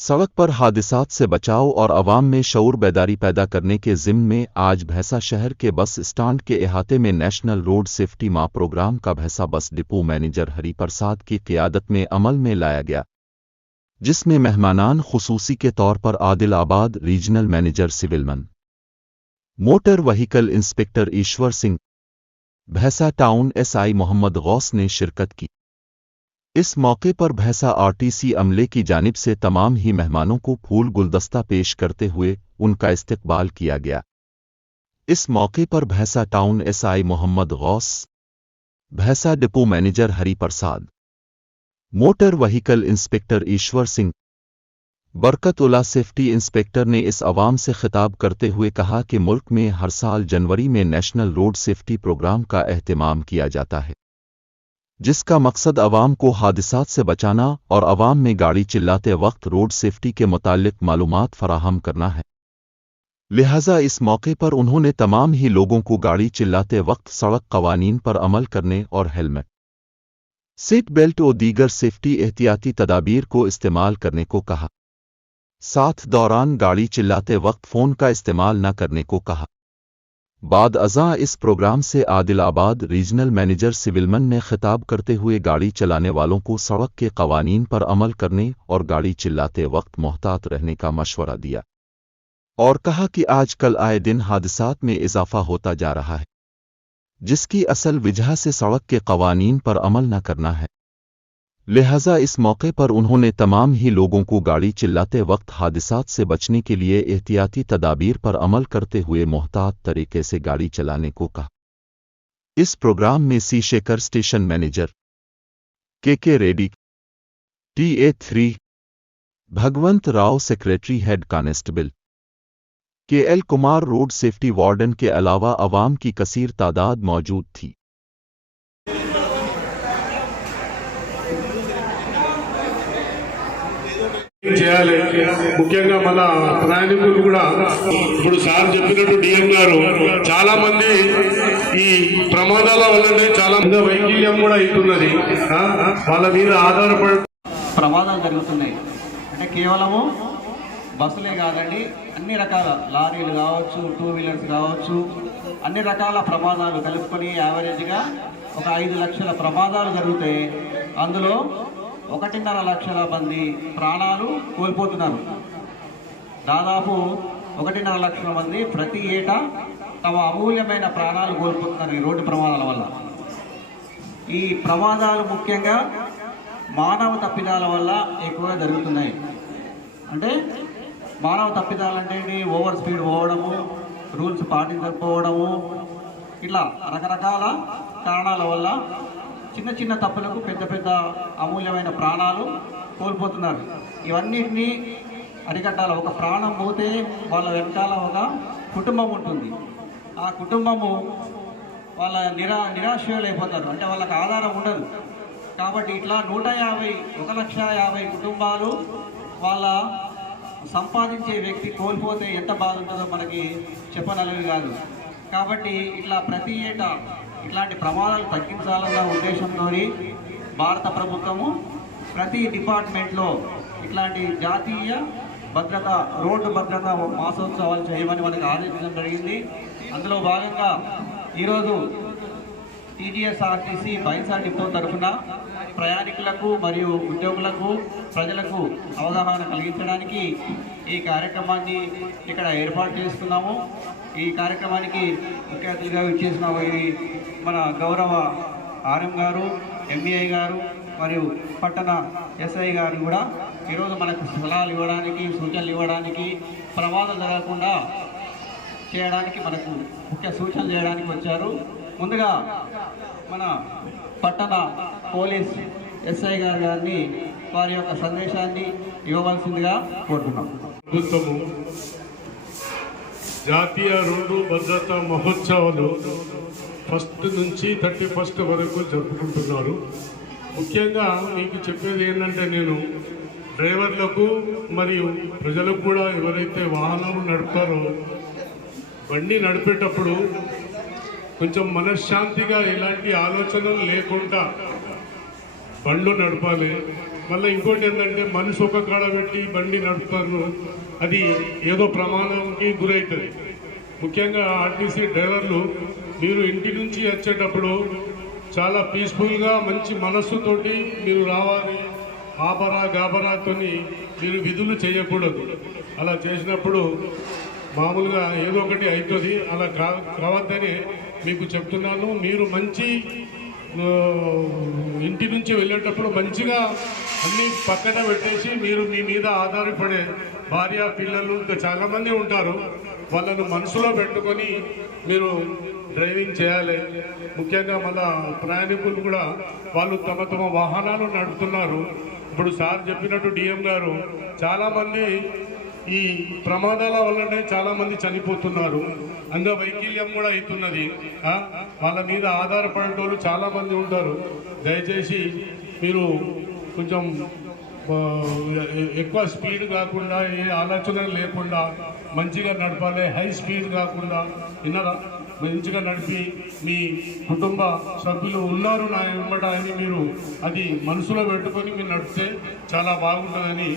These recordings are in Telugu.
सड़क पर हादसात से बचाव और अवाम में शऊर बेदारी पैदा करने के ज़िम्न में आज भैंसा शहर के बस स्टैंड के अहाते में नेशनल रोड सेफ्टी माह प्रोग्राम का भैंसा बस डिपो मैनेजर हरिप्रसाद की क़ियादत में अमल में लाया गया, जिसमें मेहमानान खुसूसी के तौर पर आदिलाबाद रीजनल मैनेजर सिविलमन motor vehicle inspector Ishwar Singh, Bhainsa town SI Mohammed Ghaus ने शिरकत की। इस मौके पर भैंसा आरटीसी अमले की जानिब से तमाम ही मेहमानों को फूल गुलदस्ता पेश करते हुए उनका इस्तकबाल किया गया। इस मौके पर भैंसा town SI Mohammed Ghouse, Bhainsa depot manager Hariprasad, motor vehicle inspector Ishwar Singh, Barkatullah safety inspector ने इस अवाम से खिताब करते हुए कहा कि मुल्क में हर साल जनवरी में नेशनल रोड सेफ्टी प्रोग्राम का एहतमाम किया जाता है, जिसका मकसद अवाम को हादसात से बचाना और अवाम में गाड़ी चिल्लाते वक्त रोड सेफ्टी के मुताल्लिक मालूमात फराहम करना है। लिहाजा इस मौके पर उन्होंने तमाम ही लोगों को गाड़ी चिल्लाते वक्त सड़क कवानीन पर अमल करने और हेलमेट, सीट बेल्ट और दीगर सेफ्टी एहतियाती तदाबीर को इस्तेमाल करने को कहा। साथ दौरान गाड़ी चिल्लाते वक्त फ़ोन का इस्तेमाल न करने को कहा। बाद अज़ां इस प्रोग्राम से आदिलाबाद रीजनल मैनेजर सिविलमन ने खिताब करते हुए गाड़ी चलाने वालों को सड़क के कवानीन पर अमल करने और गाड़ी चिल्लाते वक्त मोहतात रहने का मशवरा दिया और कहा कि आजकल आए दिन हादसात में इजाफा होता जा रहा है, जिसकी असल वजह से सड़क के कवानीन पर अमल न करना है। लिहाजा इस मौके पर उन्होंने तमाम ही लोगों को गाड़ी चिल्लाते वक्त हादसात से बचने के लिए एहतियाती तदाबीर पर अमल करते हुए मोहतात तरीके से गाड़ी चलाने को कहा। इस प्रोग्राम में सी Shekhar station manager, K Reddy, TA3, Bhagwant Rao secretary head constable, KL Kumar road safety warden के अलावा अवाम की कसीर तादाद मौजूद थी। చేయాలి ముఖ్యంగా మన ప్రయాణికులు కూడా ఇప్పుడు సార్ చెప్పినట్టు డిఎం గారు చాలా మంది ఈ ప్రమాదాల వల్లనే చాలా మంది వైకల్యం కూడా అవుతున్నది, వాళ్ళ మీద ఆధారపడి ప్రమాదాలు జరుగుతున్నాయి. అంటే కేవలము బస్సులే కాదండి, అన్ని రకాల లారీలు కావచ్చు, 2 వీలర్స్ కావచ్చు, అన్ని రకాల ప్రమాదాలు కలుపుకొని యావరేజ్గా ఒక 5 లక్షల ప్రమాదాలు జరుగుతాయి. అందులో 1.5 లక్షల మంది ప్రాణాలు కోల్పోతున్నారు. దాదాపు 1.5 లక్షల మంది ప్రతి ఏటా తమ అమూల్యమైన ప్రాణాలు కోల్పోతున్నారు ఈ రోడ్డు ప్రమాదాల వల్ల. ఈ ప్రమాదాలు ముఖ్యంగా మానవ తప్పిదాల వల్ల ఎక్కువగా జరుగుతున్నాయి. అంటే మానవ తప్పిదాలు అంటే ఓవర్ స్పీడ్ పోవడము, రూల్స్ పాటించకపోవడము, ఇట్లా రకరకాల కారణాల వల్ల చిన్న చిన్న తప్పులకు పెద్ద పెద్ద అమూల్యమైన ప్రాణాలు కోల్పోతున్నారు. ఇవన్నిటినీ అరికట్టాలి. ఒక ప్రాణం పోతే వాళ్ళ వెనకాల ఒక కుటుంబం ఉంటుంది. ఆ కుటుంబము వాళ్ళ నిరాశ్రయులైపోతారు, అంటే వాళ్ళకి ఆధారం ఉండదు. కాబట్టి ఇట్లా 1,50,000 కుటుంబాలు వాళ్ళ సంపాదించే వ్యక్తి కోల్పోతే ఎంత బాధ ఉంటుందో మనకి చెప్పనలవి కాదు. కాబట్టి ఇట్లా ప్రతి ఏటా ఇట్లాంటి ప్రమాదాలు తగ్గించాలన్న ఉద్దేశంతో భారత ప్రభుత్వము ప్రతి డిపార్ట్మెంట్లో ఇట్లాంటి జాతీయ భద్రత, రోడ్డు భద్రత మాసోత్సవాలు చేయమని మనకు ఆదేశించడం జరిగింది. అందులో భాగంగా ఈరోజు TGSRTC బైన్సా డిపో తరఫున ప్రయాణికులకు మరియు ఉద్యోగులకు, ప్రజలకు అవగాహన కలిగించడానికి ఈ కార్యక్రమాన్ని ఇక్కడ ఏర్పాటు చేసుకున్నాము. ఈ కార్యక్రమానికి ముఖ్య అతిథిగా ఇచ్చేసిన మన గౌరవ RM గారు, MBI గారు మరియు పట్టణ SI గారు కూడా ఈరోజు మనకు సలహాలు ఇవ్వడానికి, సూచనలు ఇవ్వడానికి, ప్రమాదం జరగకుండా చేయడానికి మనకు ముఖ్య సూచనలు చేయడానికి వచ్చారు. ముందుగా మన పట్టణ పోలీస్ SI గారిని వారి యొక్క సందేశాన్ని ఇవ్వవలసిందిగా కోరుతున్నాం. ప్రభుత్వము జాతీయ రోడ్డు భద్రతా మహోత్సవాలు 1 నుంచి 31 వరకు జరుపుకుంటున్నారు. ముఖ్యంగా మీకు చెప్పేది ఏంటంటే, నేను డ్రైవర్లకు మరియు ప్రజలకు కూడా ఎవరైతే వాహనం నడుపుతారో బండి నడిపేటప్పుడు కొంచెం మనశ్శాంతిగా ఎలాంటి ఆలోచనలు లేకుండా బండ్లు నడపాలి. మళ్ళీ ఇంకోటి ఏంటంటే మనిషి ఒక కాడ పెట్టి బండి నడుపుతారు, అది ఏదో ప్రమాదానికి గురవుతుంది. ముఖ్యంగా ఆర్టీసీ డ్రైవర్లు మీరు ఇంటి నుంచి వచ్చేటప్పుడు చాలా పీస్ఫుల్గా మంచి మనస్సుతోటి మీరు రావాలి. ఆబరా గాబరాతోని మీరు విధులు చేయకూడదు. అలా చేసినప్పుడు మామూలుగా ఏదో ఒకటి అవుతుంది. అలా కావద్దని మీకు చెప్తున్నాను. మీరు మంచి ఇంటి నుంచి వెళ్ళేటప్పుడు మంచిగా అన్ని పక్కన పెట్టేసి మీరు మీ మీద ఆధారపడే భార్య పిల్లలు ఇంకా చాలామంది ఉంటారు, వాళ్ళను మనసులో పెట్టుకొని మీరు డ్రైవింగ్ చేయాలి. ముఖ్యంగా మన ప్రయాణికులు కూడా వాళ్ళు తమ తమ వాహనాలు నడుపుతున్నారు. ఇప్పుడు సార్ చెప్పినట్టు డిఎం గారు చాలామంది ఈ ప్రమాదాల వల్లనే చాలామంది చనిపోతున్నారు, అంగవైకల్యం కూడా అవుతున్నది. వాళ్ళ మీద ఆధారపడేటోళ్ళు చాలామంది ఉంటారు. దయచేసి మీరు కొంచెం ఎక్కువ స్పీడ్ కాకుండా ఏ ఆలోచన లేకుండా మంచిగా నడపాలి. హై స్పీడ్ కాకుండా విన్నారా, మంచిగా నడిపి మీ కుటుంబ సభ్యులు ఉన్నారు నా వెంబట అని మీరు అది మనసులో పెట్టుకొని మీరు నడిపితే చాలా బాగుంటుందని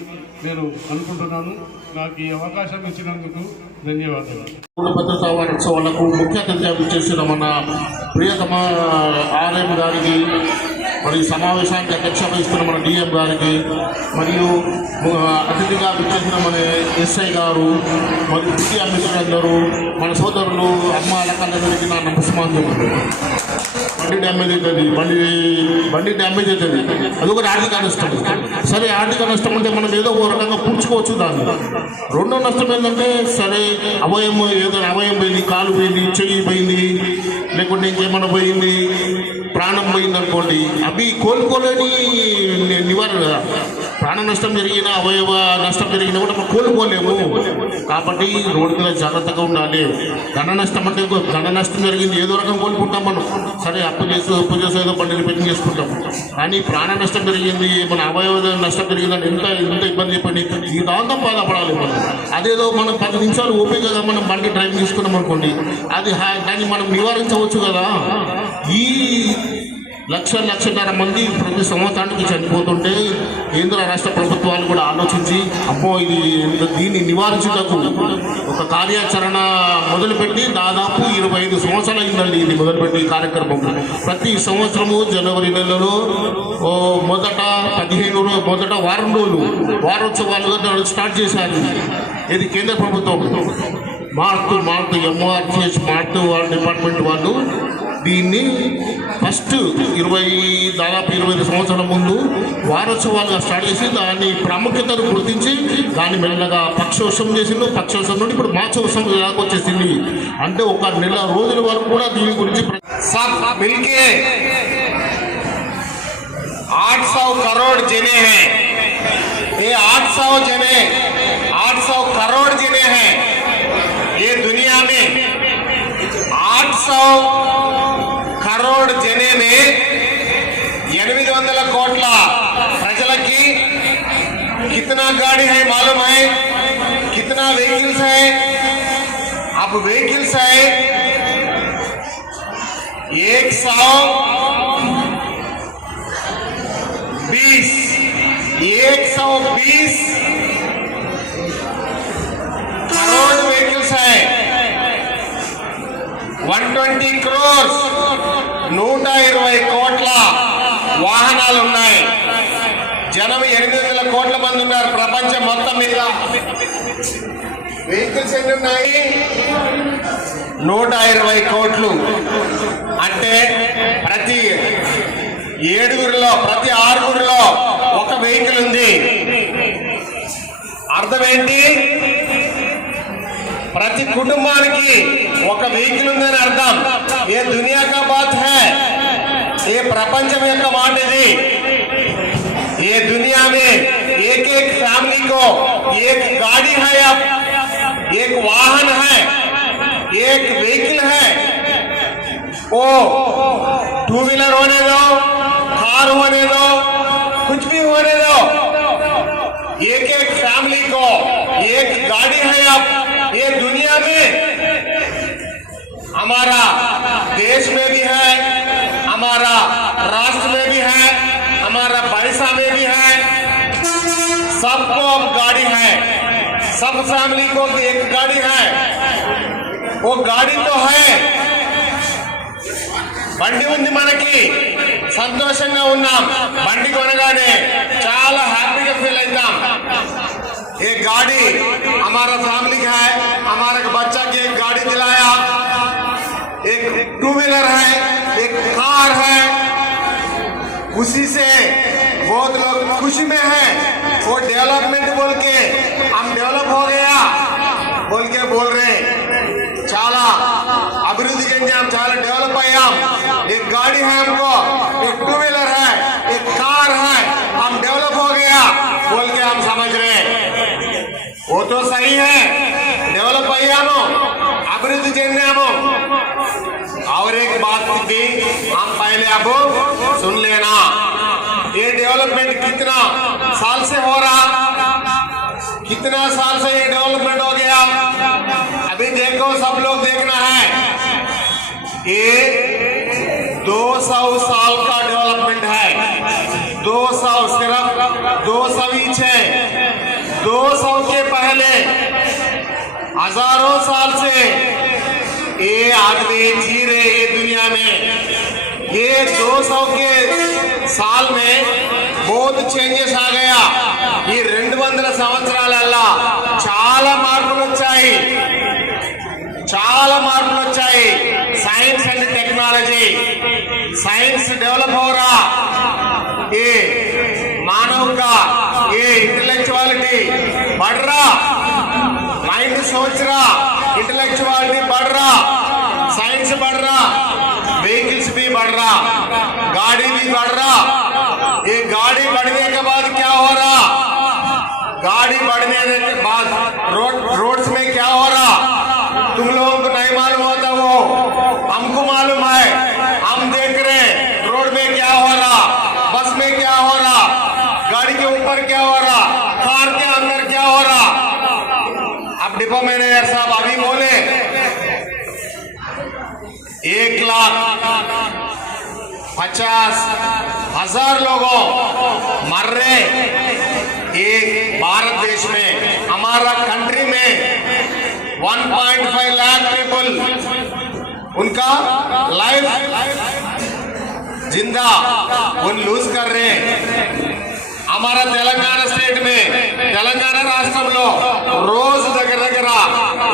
నేను అనుకుంటున్నాను. నాకు ఈ అవకాశం ఇచ్చినందుకు ధన్యవాదాలు. భద్రతా వారోత్సవాలకు ముఖ్య అతిథిగా విచ్చేసిన మన ప్రియతమ ఆర్ఎం గారికి, మరియు సమావేశానికి అధ్యక్ష వహిస్తున్న మన డిఎం గారికి, మరియు అతిథిగా విచ్చేసిన మన ఎస్ఐ గారు, మరియు మీడియా మిత్రులందరూ, మన సోదరులు అమ్మ లెక్కలందరికీ నా నమస్కారం. బండి డ్యామేజ్ అవుతుంది, బండి డ్యామేజ్ అవుతుంది, అదొకటి ఆర్థిక నష్టం. సరే, ఆర్థిక నష్టం అంటే మనం ఏదో ఒక రకంగా పూడ్చుకోవచ్చు దాన్ని. రెండో నష్టం ఏంటంటే, సరే అవయవం ఏదో అవయవం పోయింది, కాలు పోయింది, చెయ్యి పోయింది, లేకుంటే ఇంకేమైనా పోయింది, ప్రాణం పోయింది అనుకోండి, అవి కోలుకోలేని నివారణ కదా. ప్రాణ నష్టం జరిగిన, అవయవ నష్టం జరిగినా కూడా మనం కోలుకోలేము. కాబట్టి రోడ్డు మీద జాగ్రత్తగా ఉండాలి. ధన నష్టం అంటే ధన నష్టం జరిగింది ఏదో రకం కోలుకుంటాం మనం. సరే, అప్పు చేసి ఏదో బండిని పెట్టి చేసుకుంటాం. కానీ ప్రాణ నష్టం జరిగింది, మన అవయవ నష్టం జరిగిందని ఎంత ఇబ్బంది చెప్పండి. ఈ దాంతో బాధపడాలి మనం. అదేదో మనం 10 నిమిషాలు ఓపికగా మనం బండి డ్రైవ్ చేసుకున్నాం అనుకోండి, అది దాన్ని మనం నివారించవచ్చు కదా. ఈ లక్షన్నర మంది ప్రతి సంవత్సరానికి చనిపోతుంటే కేంద్ర రాష్ట్ర ప్రభుత్వాలు కూడా ఆలోచించి అమ్మో దీన్ని నివారించుటకు ఒక కార్యాచరణ మొదలుపెట్టి దాదాపు 25 సంవత్సరాలు అయిందండి ఇది మొదలుపెట్టి కార్యక్రమం. ప్రతి సంవత్సరము జనవరి నెలలో మొదట వారం రోజులు వారోత్సవాలుగా స్టార్ట్ చేశారు. ఇది కేంద్ర ప్రభుత్వం మారుతూ ఎంఆర్సిహెచ్ వాళ్ళ డిపార్ట్మెంట్ వాళ్ళు దీన్ని ఫస్ట్ దాదాపు 25 సంవత్సరాల ముందు వారోత్సవాలుగా స్టార్ట్ చేసి దాని ప్రాముఖ్యతను గుర్తించి దాన్ని మెల్లగా పక్షోత్సవం చేసిండు. పక్షోత్సవం నుండి ఇప్పుడు మాసోత్సవం వచ్చేసింది. అంటే ఒక నెల రోజుల వరకు కూడా దీని గురించి 800 करोड़ जने हैं, ये 800 जने 800 करोड़ जने हैं ये दुनिया में। 800 करोड़ जने में 800 కోట్ల ప్రజలకి कितना गाड़ी है मालूम है, कितना व्हीकल्स है? अब व्हीकल्स है 120 करोड़ व्हीकल्स है। 120 crores 120 కోట్ల వాహనాలు ఉన్నాయి. జనం 800 కోట్ల మంది ఉన్నారు ప్రపంచం మొత్తం మీద. వెహికల్స్ ఎన్ని ఉన్నాయి? 120 కోట్లు. అంటే ప్రతి 6 ఒక వెహికల్ ఉంది. అర్థం ఏంటి? ప్రతి కుటుంబానికి ఒక వెహికల్ ఉందని అర్థం. ఏ దునియా కా బాత్ హై, ఏ ప్రపంచం యొక్క మాట ఇది. ये दुनिया में एक फैमिली को एक गाड़ी है, अब एक वाहन है, एक व्हीकल है. वो 2 व्हीलर होने दो, कार होने दो, कुछ भी होने दो, एक फैमिली को एक गाड़ी है. अब ये दुनिया में हमारा देश में भी है, हमारा राष्ट्र में भी है, हमारा पैसा में भी है, सबको अब गाड़ी है, सब फैमिली को एक गाड़ी है। वो गाड़ी तो है, బండి ఉంది మనకి, సంతోషంగా ఉన్నాం। బండి కొనగానే చాలా హ్యాపీగా ఫీల్ అవుతాం। ये गाड़ी हमारा फैमिली का है, हमारे बच्चा के एक गाड़ी दिलाया, एक टू व्हीलर है, एक कार है। उसी से बहुत लोग खुशी में हैं। वो डेवलपमेंट बोल के हम डेवलप हो गया बोल के बोल रहे हैं। చాలా అభివృద్ధి చెందాం, చాలా डेवलप అయ్యాం। एक गाड़ी है हमको, एक टू व्हीलर है, एक कार है, हम डेवलप हो गया बोल के हम समझ रहे हैं। वो तो सही है, डेवलप అయ్యాము, అభివృద్ధి చెందాము। और एक बात भी हम पहले अब सुन लेना, ये डेवलपमेंट कितना साल से हो रहा, कितना साल से ये डेवलपमेंट हो गया। अभी देखो, सब लोग देखना है, ये 200 साल का डेवलपमेंट है। 200, सिर्फ 200 ही है। 200 के पहले हजारों साल से ये आदमी जी रहे ये दुनिया में। ये 200 के साल में बहुत చేంజెస్ आ गया। ఈ 200 సంవత్సరాలల్లా చాలా మార్పులు వచ్చాయి, చాలా మార్పులు వచ్చాయి। Science and technology, science develop हो रहा, ये मानव का ये इंटेलेक्चुअलिटी बढ़ रहा, माइंड सोच रहा, इंटेलेक्चुअलिटी बढ़ रहा, साइंस बढ़ रहा, व्हीकल्स भी बढ़ रहा, गाड़ी भी बढ़ रहा। ये गाड़ी बढ़ने के बाद क्या हो रहा, गाड़ी बढ़ने के बाद रोड्स में क्या हो रहा, तुम लोगों को नहीं मालूम होता, वो हमको मालूम है। हम देख रहे हैं रोड में क्या हो रहा, बस में क्या हो रहा, गाड़ी के ऊपर क्या हो रहा, कार के अंदर क्या हो रहा। अब डिपो मैनेजर साहब अभी बोले 1,50,000 लोगों मर रहे एक भारत देश में, हमारा कंट्री में 1.5 लाख पीपल उनका लाइफ जिंदा उन लूज कर रहे हैं। हमारा तेलंगाना स्टेट में, తెలంగాణ రాష్ట్రంలో రోజు దగ్గర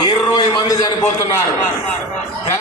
20 మంది చనిపోతున్నారు।